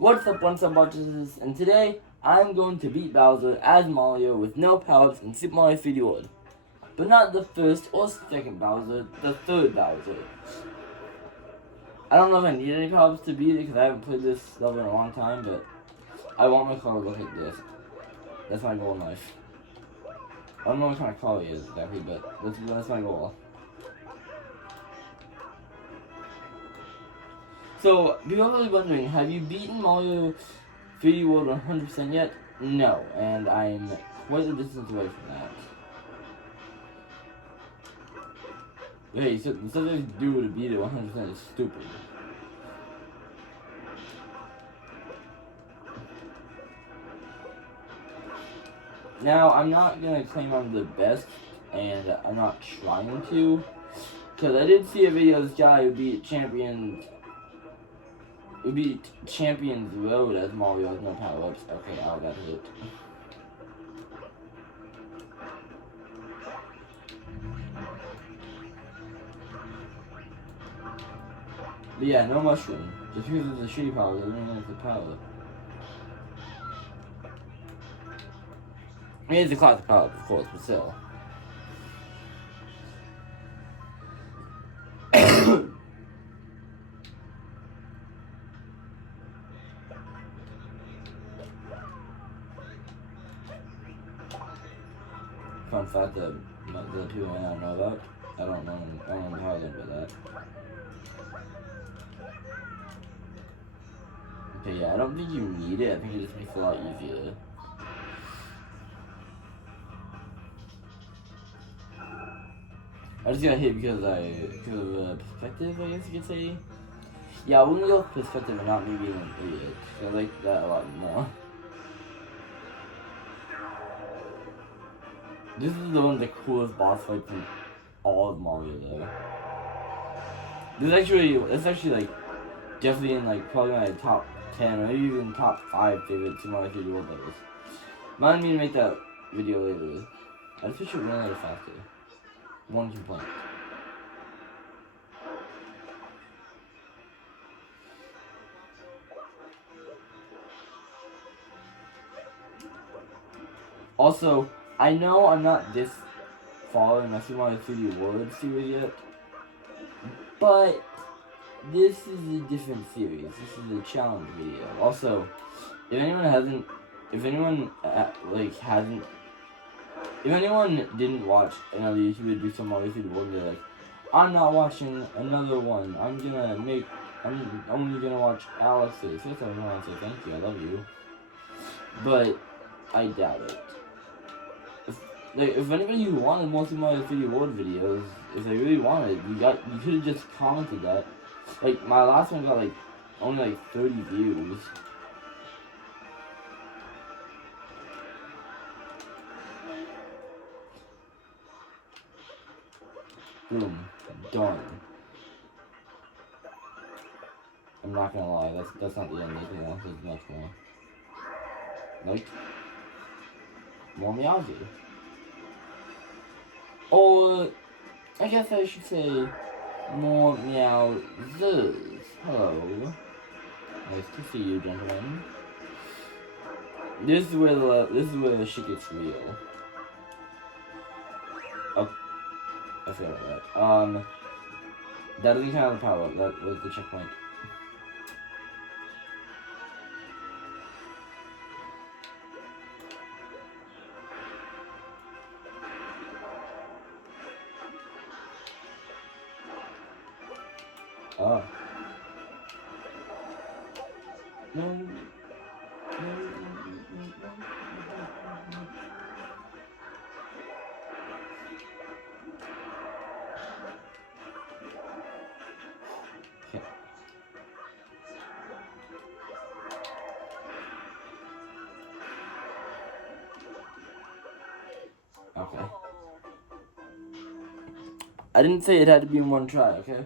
What's up, Bunches, and today I'm going to beat Bowser as Mario with no power-ups in Super Mario 3D World. But not the first or second Bowser, the third Bowser. I don't know if I need any power-ups to beat it because I haven't played this level in a long time, but I want my car to look like this. That's my goal in life. I don't know what kind of car he is exactly, but that's my goal. So, people are probably wondering, have you beaten Mario 3D World 100% yet? No, and I'm quite a distance away from that. Hey, so instead of do to beat it 100% is stupid. Now, I'm not gonna claim I'm the best, and I'm not trying to, because I did see a video of this guy who beat Champions Road as Mario has no power-ups. Okay, I got hit. But yeah, no mushroom. Just because it's a shitty power doesn't mean it's a power. I mean, it's a classic power, of course, but still. Fun fact that the people may not know about. I don't know how to about that. Okay, yeah, I don't think you need it. I think it just makes it a lot easier. I just got hit because of perspective, I guess you could say. Yeah, I wouldn't go with perspective and not me being an idiot. I like that a lot more. This is the one of the coolest boss fights in all of Mario, though. It's actually like definitely in like probably my top 10 or maybe even top 5 favorite Super Mario 3D World levels. Remind me to make that video later. I just wish it ran a little faster. One complaint. Also, I know I'm not this far in my Super Mario 3D World series yet, but this is a different series. This is a challenge video. Also, if anyone didn't watch another YouTuber do some Mario 3D World, they're like, I'm not watching another one. I'm only gonna watch Alex's. First, I want to say thank you. I love you, but I doubt it. If anybody who wanted more Super Mario 3D World videos, if they really wanted, you could have just commented that. Like, my last one got like only like 30 views. Boom. Done. I'm not gonna lie, that's not the end. There's much more. Like, more Miyagi. Or, I guess I should say, more Meowzers. Hello. Nice to see you, gentlemen. This is where the shit gets real. Oh, I forgot about that. That doesn't count the power up. That was the checkpoint. Oh. No. Okay. I didn't say it had to be in one try, okay?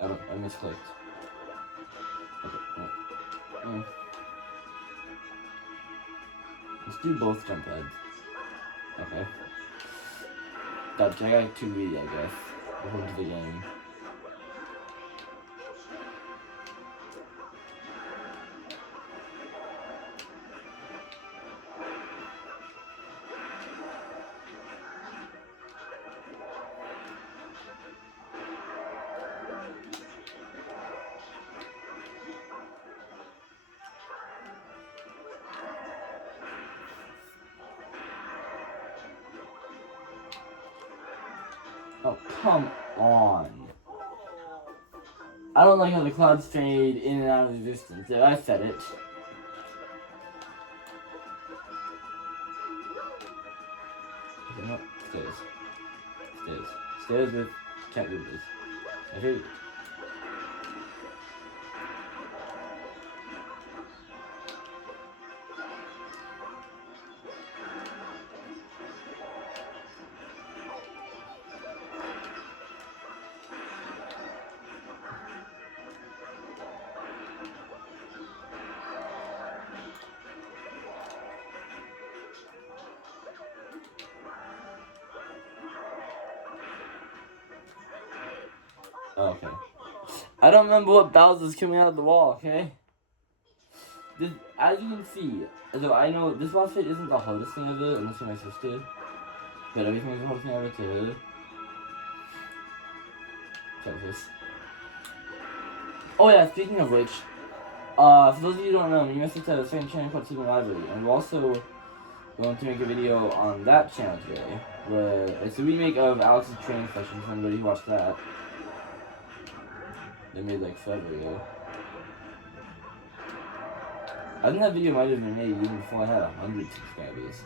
Oh, I misclicked. Okay. Let's do both jump heads. Okay. Gotta check out 2 I guess. According to the game. Oh, come on. I don't like how the clouds fade in and out of existence. There, I said it. Okay, no, stairs. Stairs. Stairs with cat windows. Okay. Okay. I don't remember what Bowser's coming out of the wall, okay? This, as you can see, so I know this boss fight isn't the hardest thing ever, unless you're my sister. But everything is the hardest thing ever to her. Texas. Oh yeah, speaking of which, for those of you who don't know, me and my sister have a second channel called Super Library, and we're also going to make a video on that channel today, where it's a remake of Alex's training session, for anybody who watched that. They made like forever ago. I think that video might have been made even before I had 100 subscribers.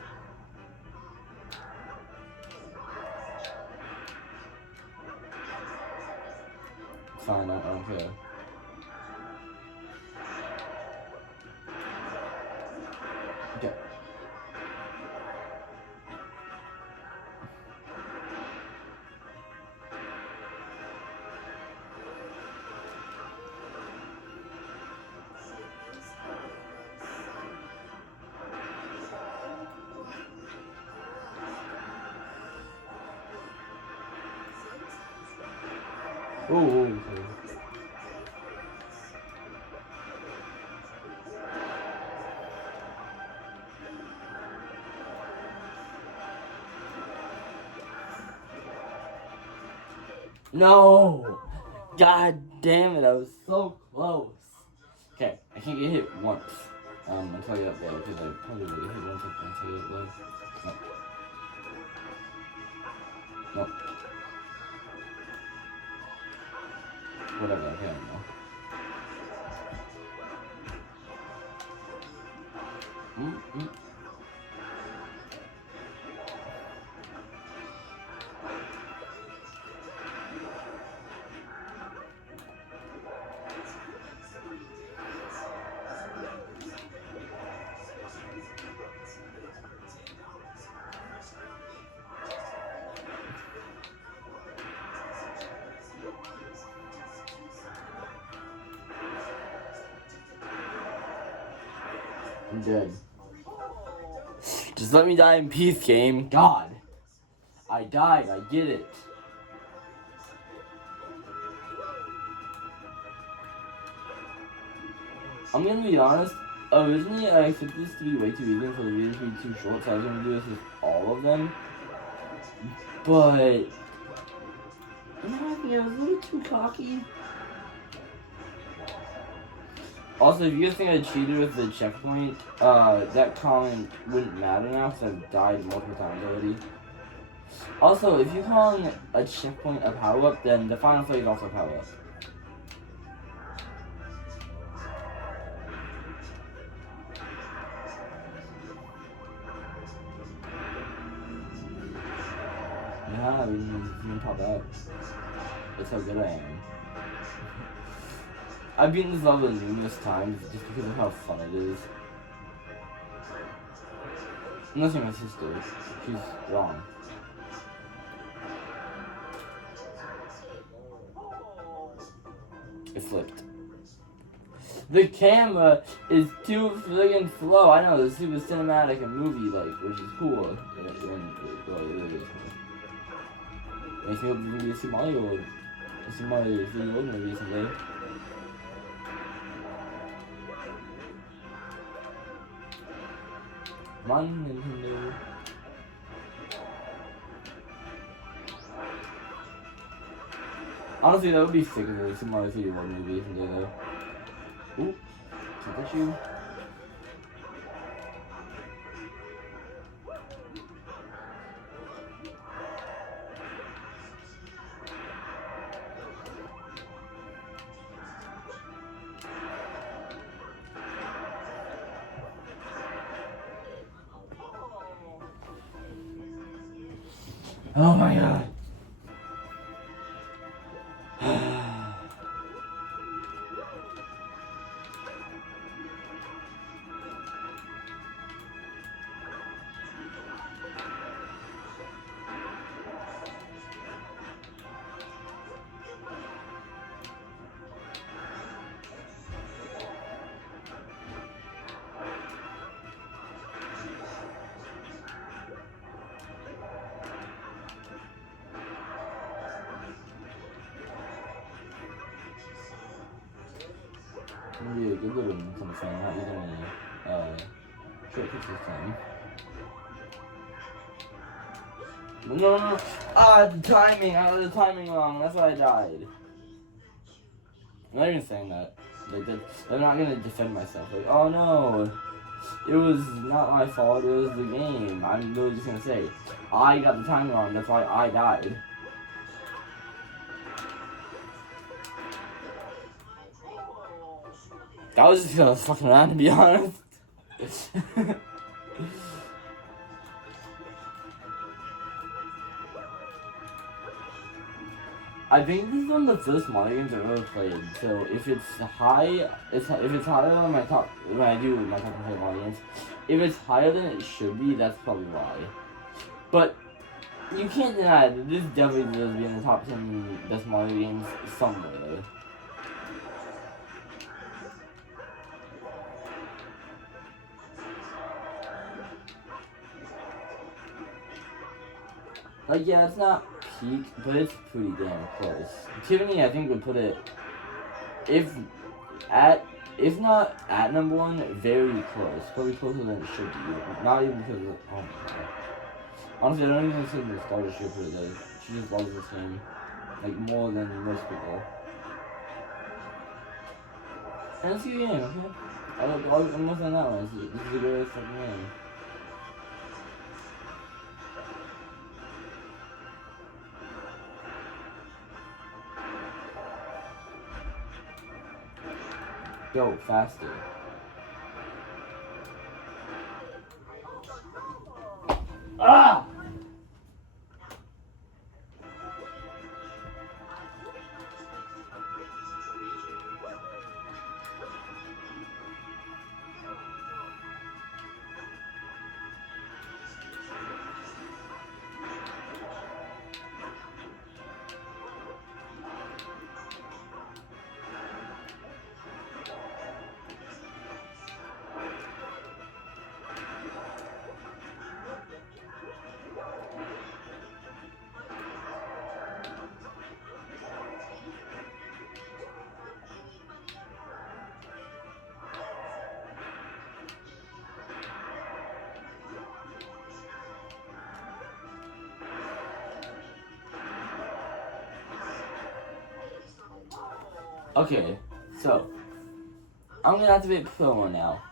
Fine, I don't care. Okay. Oh, okay. No! God damn it, I was so close. Okay, I can't get hit once. Until I get up there, because I probably would get hit once until I get up there. No. No. Whatever, okay, I don't know. I'm dead. Just let me die in peace, game. God. I died, I get it. I'm gonna be honest, originally I expected this to be way too easy for the video to be too short, so I was gonna do this with all of them. But you know, I think I was a little too cocky. Also, if you guys think I cheated with the checkpoint, that comment wouldn't matter now because I've died multiple times already. Also, if you call a checkpoint a power-up, then the final fight is also a power-up. Yeah, I mean, pop out. That's how good I am. I've beaten this level numerous times just because of how fun it is. Unless you're my sister. She's wrong. It flipped. The camera is too friggin' slow. I know, it's super cinematic and movie-like, which is cool. It really is cool. Makes me hope there's gonna be a Super Mario 3D World movie someday. Come on, Nintendo. Honestly, that would be sick if there was Super Mario 3D World movie someday, though. Ooh, can't touch you. Oh my god. Really a good little something, not using any shortcut system. No. The timing. I got the timing wrong. That's why I died. I'm not even saying that. Like, I'm not gonna defend myself. Like, oh no, it was not my fault. It was the game. I'm literally just gonna say, I got the timing wrong. That's why I died. That was just fucking around, to be honest. I think this is one of the first Mario games I've ever played. So if it's high, if it's higher on my top when I do my top 10 Mario games, if it's higher than it should be, that's probably why. But you can't deny that this definitely deserves to be in the top 10 best Mario games somewhere. Like, yeah, it's not peak, but it's pretty damn close. Tiffany, I think, would put it, if not at number one, very close. Probably closer than it should be. Not even because of, oh my god. Honestly, I don't even think the starter should put it there. She just loves this game, like, more than most people. And it's a good game, okay? I'm more than that one. This is a great fucking game. Go faster. Ah! Okay, so I'm gonna activate promo now.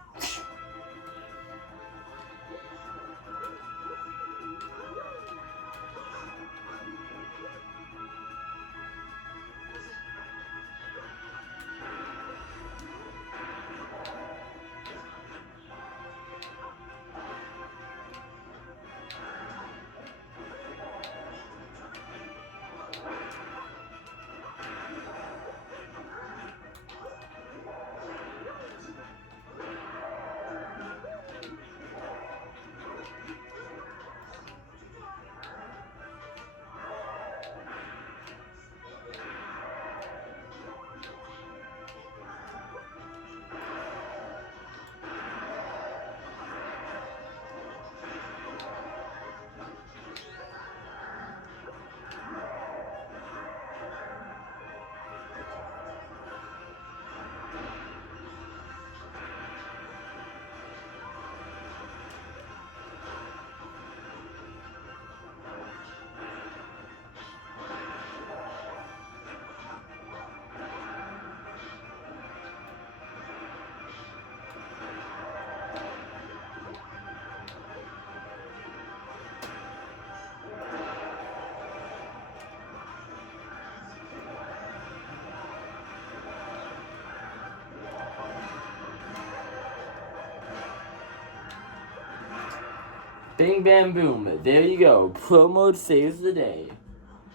Bing, bam, boom. There you go. Pro mode saves the day.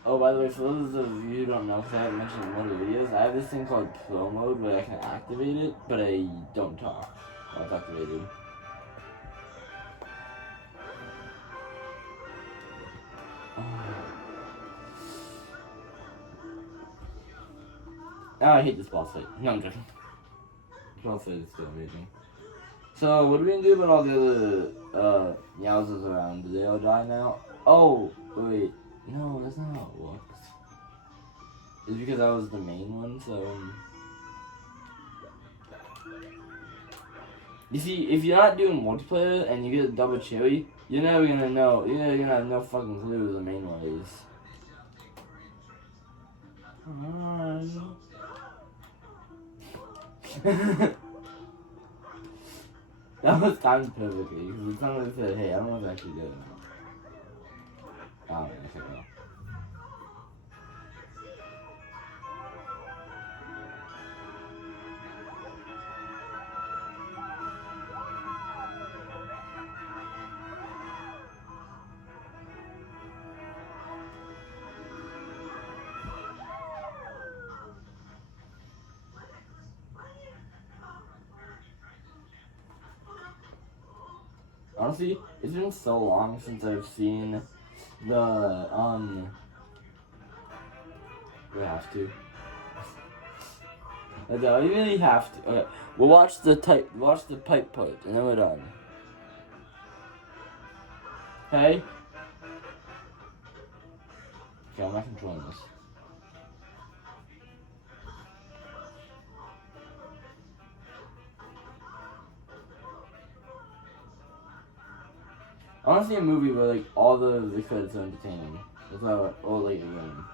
Oh, by the way, for those of you who don't know, because I haven't mentioned in one of the videos, I have this thing called Pro Mode where I can activate it, but I don't talk while it's activated. Oh, I hate this boss fight. No, I'm joking. Boss fight is still amazing. So, what are we gonna do about all the other Meowsers around? Do they all die now? Oh, wait. No, that's not how it works. It's because I was the main one, so... You see, if you're not doing multiplayer and you get a double cherry, you're never gonna know. You're never gonna have no fucking clue who the main one is. That was timed perfectly, because someone said, hey, I don't know if I actually did it. Oh, I should know. Honestly, it's been so long since I've seen the, we have to. I really have to. Okay, we'll watch the pipe part, and then we're done. Okay? Okay, I'm not controlling this. I want to see a movie where like all the credits are entertaining. That's why all like a game.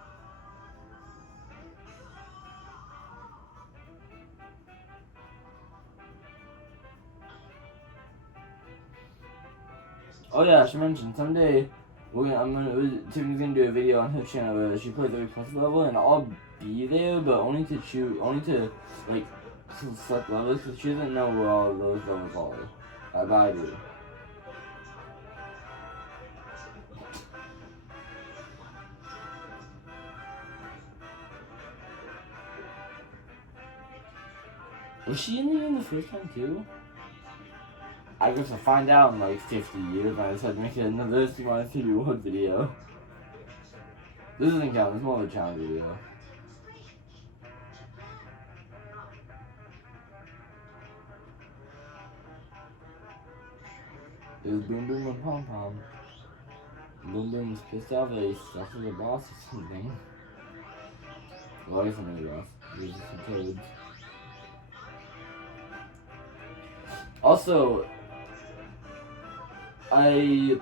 Oh yeah, I should mention someday Tiffany's gonna do a video on her channel where she plays every plus level, and I'll be there, but only to like select levels because she doesn't know where all those levels are. But I do. Was she in the first time too? I guess I'll find out in like 50 years when I decide to make another Super City World video. This doesn't count, it's more of a challenge video. There's Boom Boom and Pom Pom. Boom Boom was pissed off that he stuck with the boss or something. Well, I guess I'm the boss. He was just some toads. Also,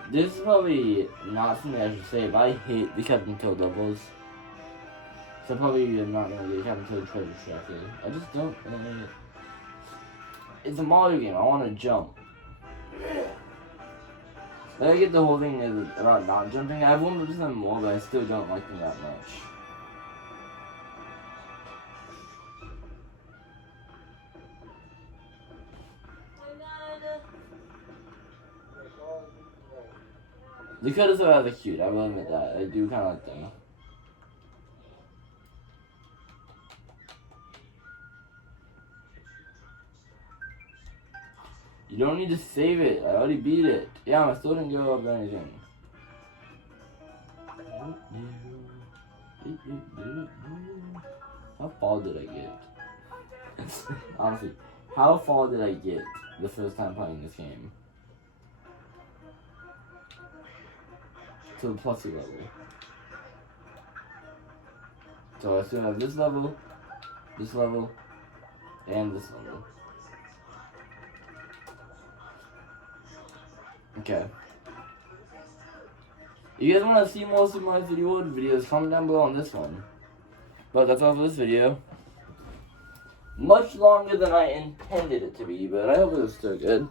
this is probably not something I should say, but I hate the Captain Toad levels. So probably I'm not gonna get Captain Toad Treasure Tracker. I just don't it's a Mario game, I wanna jump. I get the whole thing is about not jumping. I've wanted to do them more, but I still don't like them that much. The cutters are rather cute, I will admit that. I do kind of like them. You don't need to save it, I already beat it. Yeah, I still didn't go up anything. How far did I get? Honestly, how far did I get the first time playing this game? To the plus level. So I still have this level, and this level. Okay. If you guys want to see more Super Mario 3D World videos, comment down below on this one. But that's all for this video. Much longer than I intended it to be, but I hope it was still good.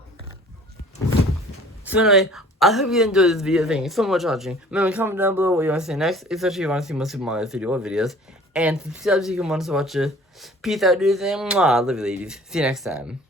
So anyway, I hope you enjoyed this video. Thank you so much for watching. Remember, comment down below what you want to see next, especially if you want to see more Super Mario 3D World videos. And subscribe so you can want to watch it. Peace out, dudes, and mwah, love you ladies. See you next time.